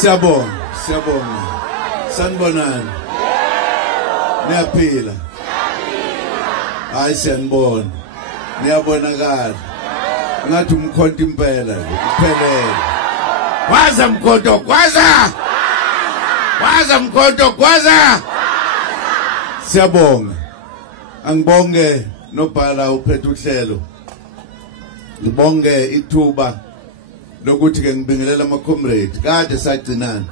Siyabonga, siyabonga. Sanibonani. Niyaphila. Hayi siyanibona. Niyabonakala. Ngathi umkhonto impela kuphelele. Waza mkhonto, kwaza. Waza mkhonto, kwaza. Siyabonga. Angibonge nobhala uphethe uhlelo. Ngibonge ithuba lokuthi ke ngibingelela ama comrade kade sagcinana.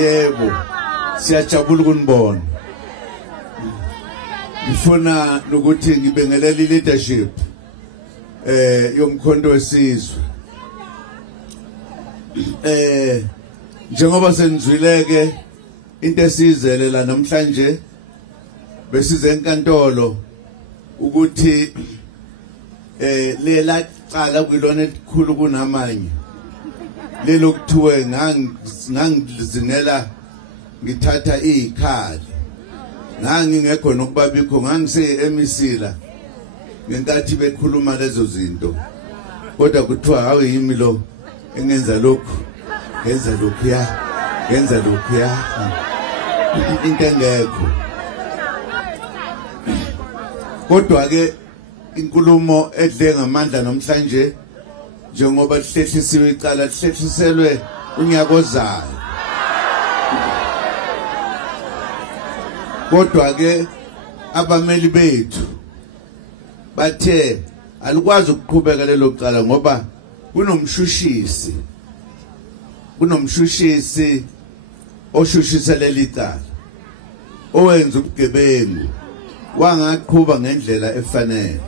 Yebo. Siyajabula ukunibona. Ngifuna ukuthi ngibingelele leadership yomkhonto wesizwe. Njengoba senizwileke into esizele la namhlanje besize enkantolo ukuthi lela cala kwilona elikhulu kunamanye lelo kuthiwe ngangizingela ngithatha ikhali ngangingekho nokubabikho ngangise emisila ngenkathi bekhuluma lezo zinto kodwa kuthiwa hawe yimi lo engenza lokhu yenza lokhu ya into engekho kodwa ke inkulumo edle ngamandla namhlanje njengoba lihlehliswe icala lihlehliselwe unyaka ozayo kodwa ke abameli bethu bathe alikwazi ukuqhubeka lelo cala ngoba kunomshushisi oshushisa leli cala owenza ubugebengu wangaqhuba ngendlela efanele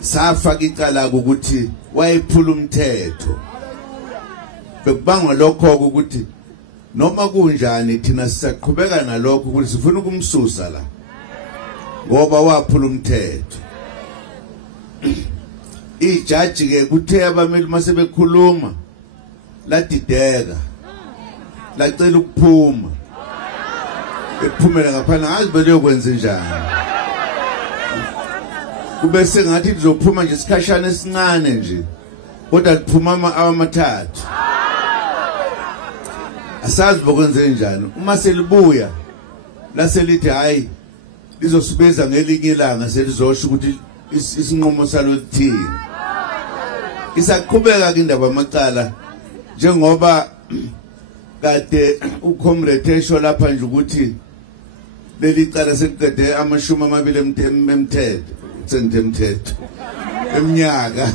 safaka icala ukuthi wayephula umthetho bekubangwa lokho ukuthi noma kunjani thina sisaqhubeka nalokho ukuthi sifuna ukumsusa la ngoba waphula umthetho ijaji ke kuthe abameli mase bekhuluma ladideka lacela ukuphuma ephumela ngaphana ngazi beliyokwenza njani kube sengathi lizophuma nje isikhashana esincane nje kodwa liphuma amathathu asazi bokwenze njani uma selibuya laselithi hayi lizosibeza ngelinye ilanga selizosho ukuthi isinqumo salo lithini isaqhubeka indaba amacala njengoba kade ucomrade esho lapha nje ukuthi leli cala sekuqede amashumi amabili emthetho eminyaka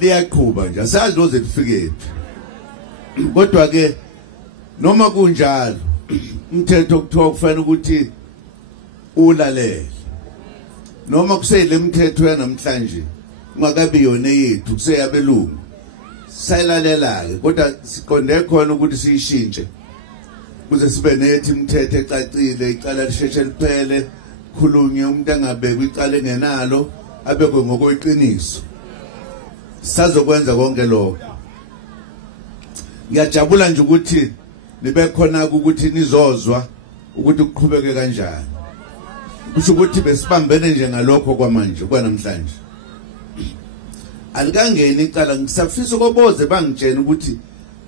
liyaqhuba nje asazi loze lifikephi kodwa ke noma kunjalo umthetho kuthiwa kufanele ukuthi ulalele noma kuseyile imithetho yanamhlanje ungakabi yona yethu kuseyabelungu sayilalela ke kodwa siqonde khona ukuthi siyishintshe kuze sibe nethi imithetho ecacile icala lisheshe liphele khulunye umuntu angabekwe icala engenalo abekwe ngokweqiniso sizokwenza konke lokho ngiyajabula nje ukuthi nibe khona ukuthi nizozwa ukuthi kuqhubeke kanjani kusho ukuthi besibambene nje ngalokho kwamanje kwanamhlanje alikangeni icala ngisafisa ukuboze bangitshena ukuthi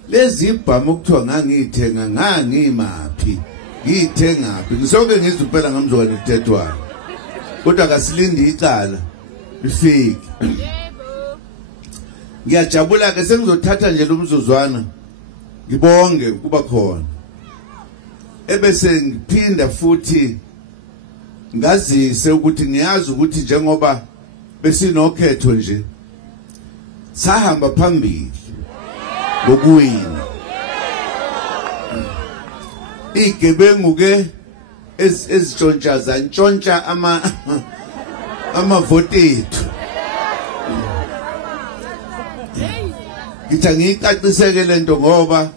lezi ibhamu okuthiwa ngangithenga ngangimaphi ngithengaphi ngisonke ngizwe phela ngamzoka nithethwayo kodwa kasilindi icala lifike ngiyajabula ke sengizothatha nje lo mzuzwana ngibonge kuba khona ebese ngiphinda futhi ngazise ukuthi ngiyazi ukuthi njengoba besinokhetho nje sahamba phambili ngokuwina igebengu ke ezitshontshaza ntshontsha amavote ethu ngithi ngiyicaciseke lento ngoba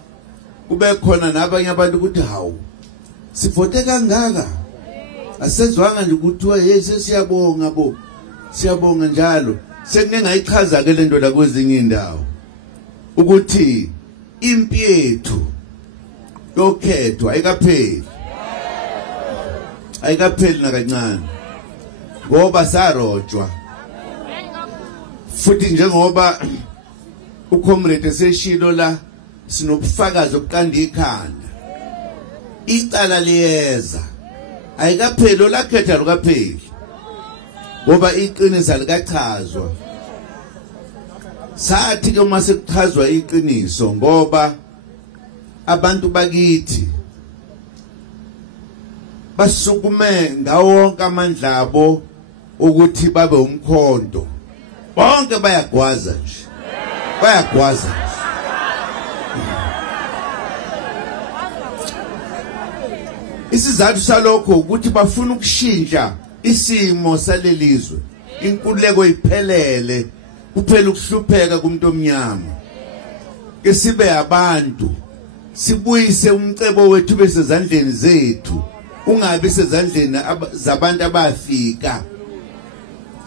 kube khona nabanye abantu ukuthi hawu sivote kangaka asezwanga nje ukuthiwa hey sesiyabonga siyabonga njalo sengingayichaza ke lento la kwezinye indawo ukuthi impi yethu yokhethwa ayikapheli nakancane ngoba sarojwa futhi njengoba ucomrade seshilo la sinobufakazi obuqanda ikhanda icala liyeza ayikapheli lakhetha lukapheli ngoba iqiniso alikachazwa sathi ke uma sekuchazwa iqiniso ngoba abantu bakithi basukume ngawonke amandla abo ukuthi babe umkhonto bonke bayagwaza nje bayagwaza isizathu salokho ukuthi bafuna ukushintsha isimo salelizwe inkululeko iphelele kuphela ukuhlupheka kumuntu omnyama ke sibe abantu sibuyise umcebo wethu besezandleni zethu ungabi sezandleni zabantu abafika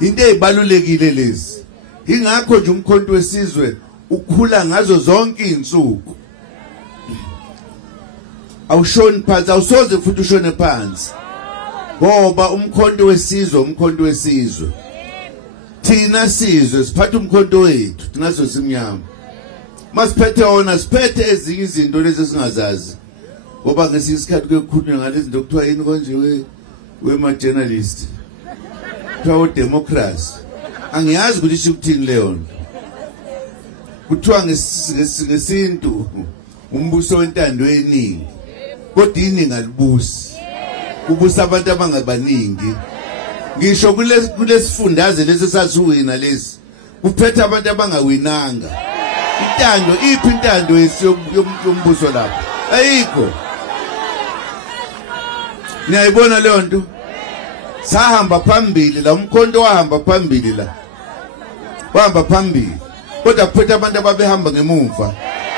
into ezibalulekile lezi ingakho nje umkhonto wesizwe ukhula ngazo zonke izinsuku awushoni phansi awusoze futhi ushone phansi ngoba umkhonto wesizwe thina sizwe siphatha umkhonto wethu thina sosimnyama masiphethe wona siphethe ezinye izinto lezi singazazi ngoba ngesisikhathi kukhulunywa ngalezi zinto kuthiwa yini konje wema journalist kuthiwa democracy angiyazi ukuthi sikuthini leyo nto kuthiwa ngesintu umbuso wentando yeningi kodwa iningi alibusi kubusa abantu abangabaningi ngisho kulesifundaze lesi sasiwina lesi kuphethe abantu abangawinanga intando iphi intando yombuso lapho ayikho niyayibona leyo nto sahamba phambili la umkhonto wahamba phambili la wahamba phambili kodwa kuphethe abantu ababehamba ngemuva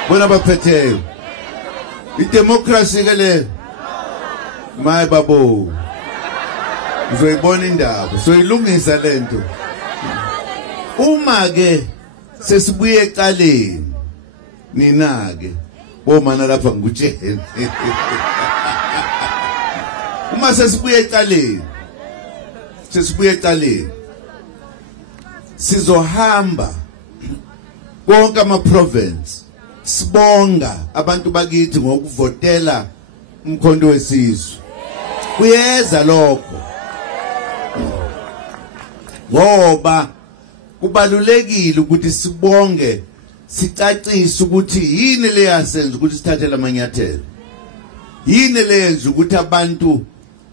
bona baphetheyo idemocracy ke le maye babo uzoyibona indaba soyilungisa lento uma ke sesibuye ecaleni nina ke bomana lapha ngikutshela uma sesibuye ecaleni sizohamba konke ama-province sibonga abantu bakithi ngokuvotela umkhonto wesizwe kuyeza lokho ngoba kubalulekile ukuthi sibonge sicacise ukuthi yini le yasenza ukuthi sithathele amanyathelo yini le yenza ukuthi abantu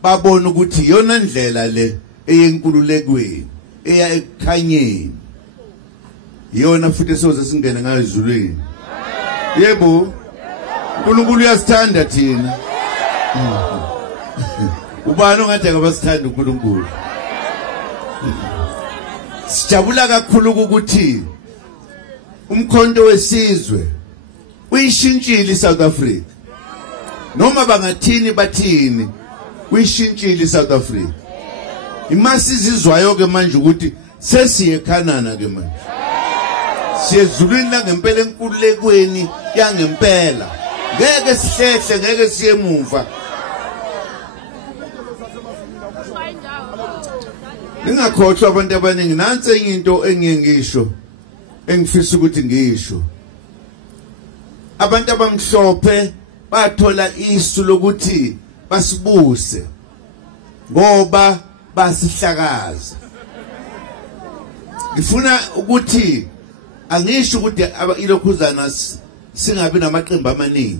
babone ukuthi yona ndlela le eyenkululekweni eya ekukhanyeni yona futhi soze singene ngayo ezulwini yebo uNkulunkulu uyasithanda thina ubani ongathi akabasithanda uNkulunkulu sijabula kakhulu ukuthi umkhonto wesizwe uyishintshile iSouth Africa noma bangathini bathini uyishintshile iSouth Africa imasizizwayo ke manje ukuthi sesiye Canaan ke manje siyezulwini la ngempela enkululekweni yangempela ngeke sihlehle ngeke siye emuva ningakhohlwa abantu abaningi nansi enye into engiyengisho engifisa ukuthi ngisho abantu abamhlophe bathola isu lokuthi basibuse ngoba basihlakaza ngifuna ukuthi angisho ukuthi ilokhuzana singabi namaqembu amaningi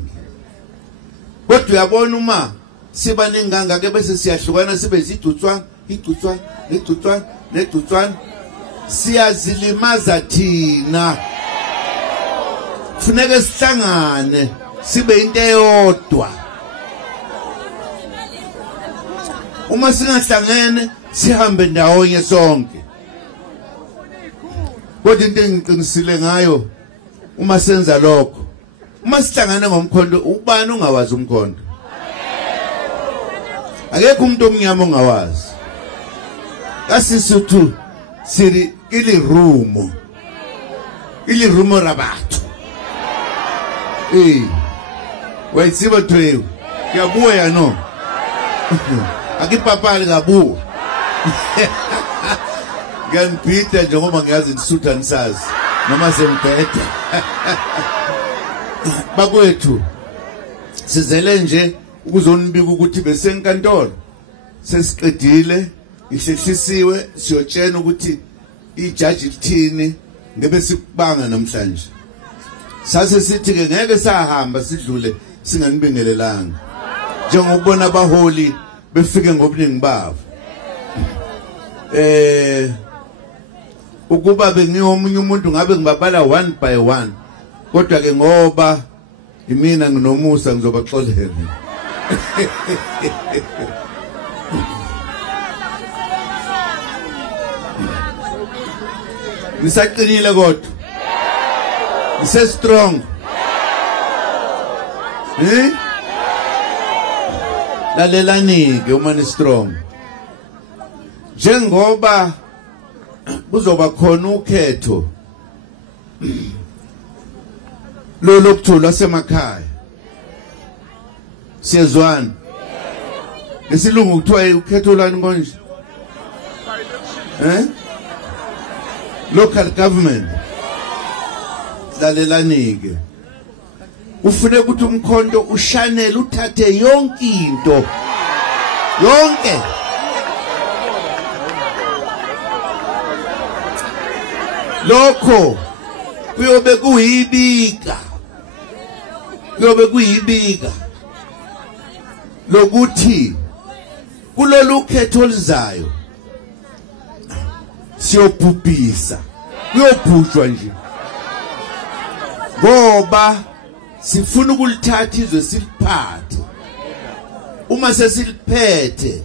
kodwa uyabona uma siba ninganga ke bese siyahlukana sibe izidutswana siyazilimaza thina kufuneka sihlangane sibe into eyodwa uma singahlangene sihambe ndawonye sonke kodwa into engiqinisile ngayo uma senza lokho uma sihlangane ngomkhonto ubani ungawazi umkhonto akekho umuntu omnyama ongawazi kasisuthu siri ilirumo rabatho wayitsiba tweyo yabuya no akipapali kabuya ngiyanibhida njengoba ngiyazi nisutha nisazi noma sembhede bakwethu sizele nje ukuzonibika ukuthi besenkantolo sesiqedile ihlehlisiwe siyotshena ukuthi ijaji lithini ngebe sikubanga namhlanje sase sithi ke ngeke sahamba sidlule singanibingelelanga njengokubona abaholi befike ngobuningi babo ukuba bengiyomunye umuntu ngabe ngibabala one by one kodwa ke ngoba imina nginomusa ngizobaxolela nisaqinile kodwa nise strong lalelani-ke uma ni strong njengoba kuzoba khona ukhetho lokutholwa semakhaya siyezwana lesilungu kuthiwa ukhetho lani konje local government lalelani-ke ufune ukuthi umkhonto ushanele uthathe yonke into yonke lokho kuyobe kuyibika lokuthi kulolu khetho lizayo siyobhubhisa kuyobhujwa nje ngoba sifuna ukulithatha izwe siliphathe uma sesiliphethe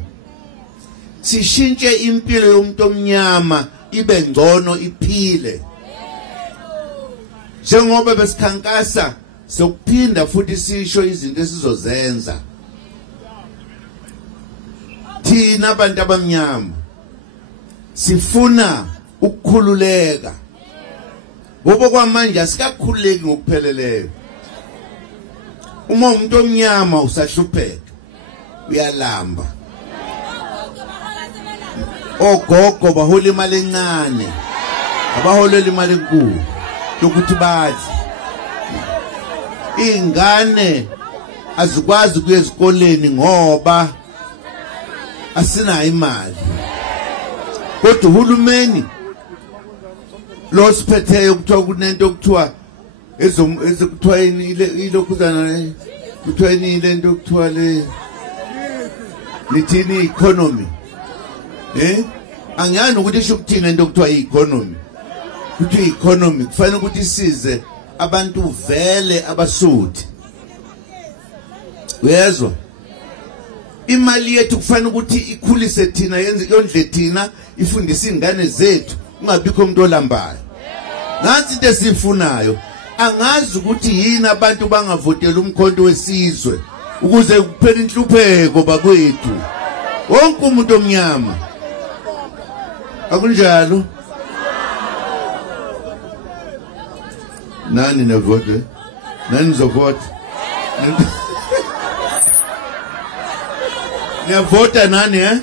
sishintshe impilo yomuntu omnyama ibe ngcono iphile njengoba besikhankasa sokuphinda futhi sisho izinto esizozenza thina abantu abamnyama sifuna ukukhululeka ngoba kwamanje asikakhululeki ngokupheleleyo uma umuntu omnyama usahlupheka uyalamba ogogo bahola imali encane abaholela imali enkulu yokuthi badle ingane azikwazi kuya ezikoleni ngoba asinayo imali kodwa uhulumeni lo siphetheyo kuthiwa kunento okuthiwa ezokuthiwa ilokhuzana kuthiwa ile nto okuthiwa lithini economy angiyani ukuthi isho ukuthini into okuthiwa i-economy kuthi i-economy kufanele ukuthi isize abantu vele abasuthi uyezwa imali yethu kufanele ukuthi ikhulise thina yenze yondle thina ifundise ingane zethu ungabikho umuntu olambayo nansi into esifunayo angazi ukuthi yini abantu bangavotela umkhonto wesizwe ukuze kuphele inhlupheko bakwethu wonke umuntu omnyama akunjalo nani nevote nani zovota niyavota nani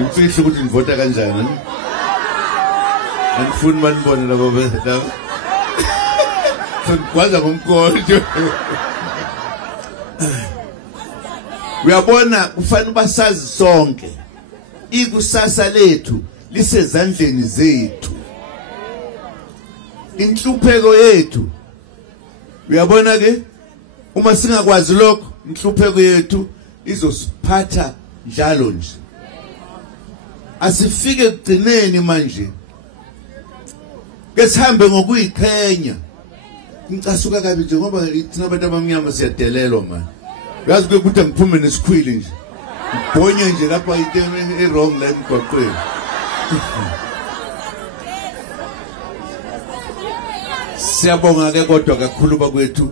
ngimfihla ukuthi nivota kanjani angifuni banibone labo labo ngikwaza ngomkhonto uyabona kufanele basazi sonke ikusasa lethu lisezandleni zethu inhlupheko yethu uyabona ke uma singakwazi lokho inhlupheko yethu izosiphatha njalo nje asifike ekugcineni manje ke sihambe ngokuyiqhenya ngicasuka kabi nje ngoba thina abantu abamnyama siyadelelwa manje yazi ukuthi ngiphume nesikhwili nje ngibonye nje lapha into wrong la emgwaqweni siyabonga ke kodwa kakhulu bakwethu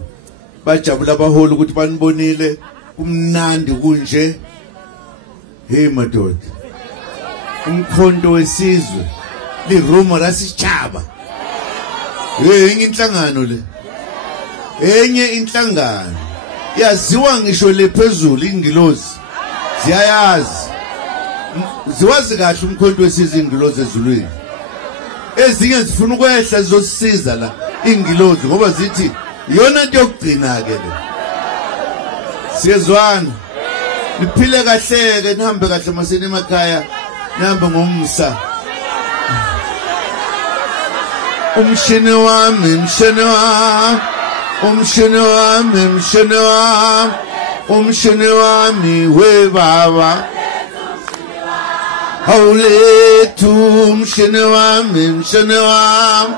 bajabula abaholi ukuthi banibonile kumnandi kunje hey madoda umkhonto wesizwe lirumo lasitshaba enye inhlangano le enye inhlangano yaziwa ngisho lephezulu ingilozi ziyayazi ziwazi kahle umkhonto wesizwe ingilozi ezulwini ezinye zifuna ukwehla zizosiza la ingilozi ngoba zithi iyona into yokugcina ke le. Siyezwana niphile kahle ke nihambe kahle masini emakhaya nihambe ngomsa. Umshini wami mshini wami umshini wami mshini wami umshini wami we baba hawulethu umshini wami mshini wami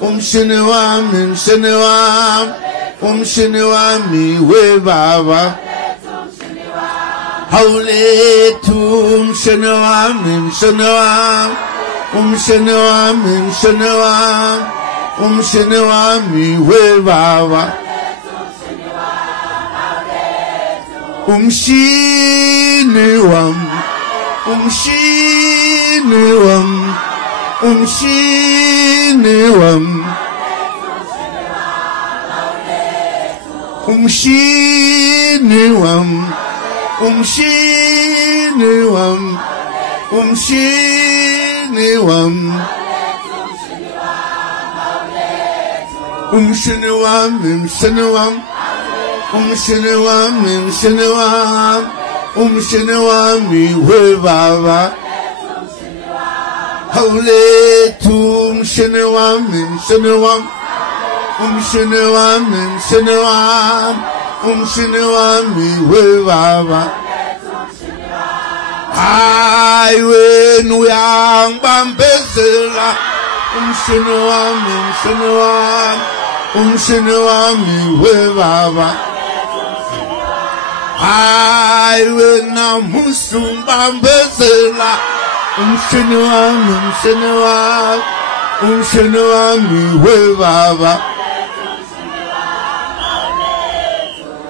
umshini wami mshini wami umshini wami we baba hawulethu umshini wami mshini wami umshini wami mshini wami umshini wami we baba umshini wami umshini wami umshini wami umshini wami umshini wami umshini wami umshini wami mshini wami umshini wami mshini wami umshini wami we baba hawulethu umshini wami mshini wami umshini wami mshini wami umshini wami we baba hayi wena uyangibambezela umshini wami mshini wami umshini wami we baba hayi wena musungibambezela umshini wami mshini wami umshini wami we baba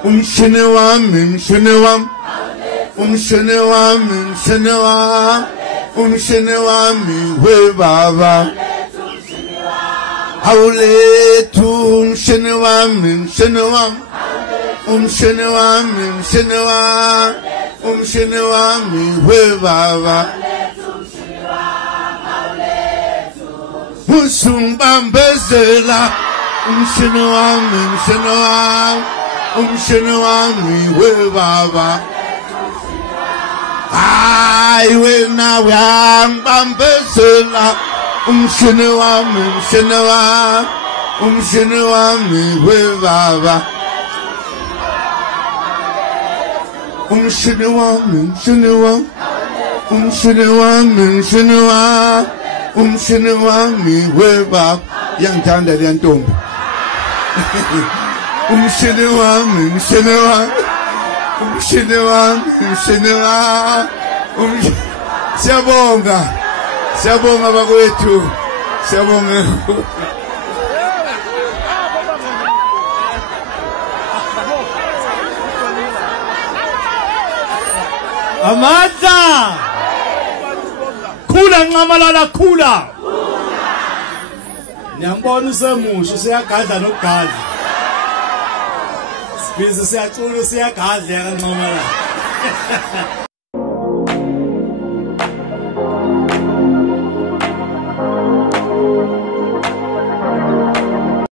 umshini wami mshini wami umshini wami mshini wami umshini wami we baba hawulethu umshini wami mshini wami umshini wami mshini wami umshini wami we baba musungibambezela umshini wami mshini wami umshini wami we baba hayi wena uyangibambezela umshini wami mshini wami umshini wami we baba umshini wami mshini wami umshini wami mshini wami umshini wami we baba yangithanda le ntombi umshini wami mshini wami umshini wami mshini wami siyabonga siyabonga bakwethu siyabonga amandla khula nqamalala khula niyambona usemusha siyagadla nokugadla sibize siyacula siyagadla kanqamalala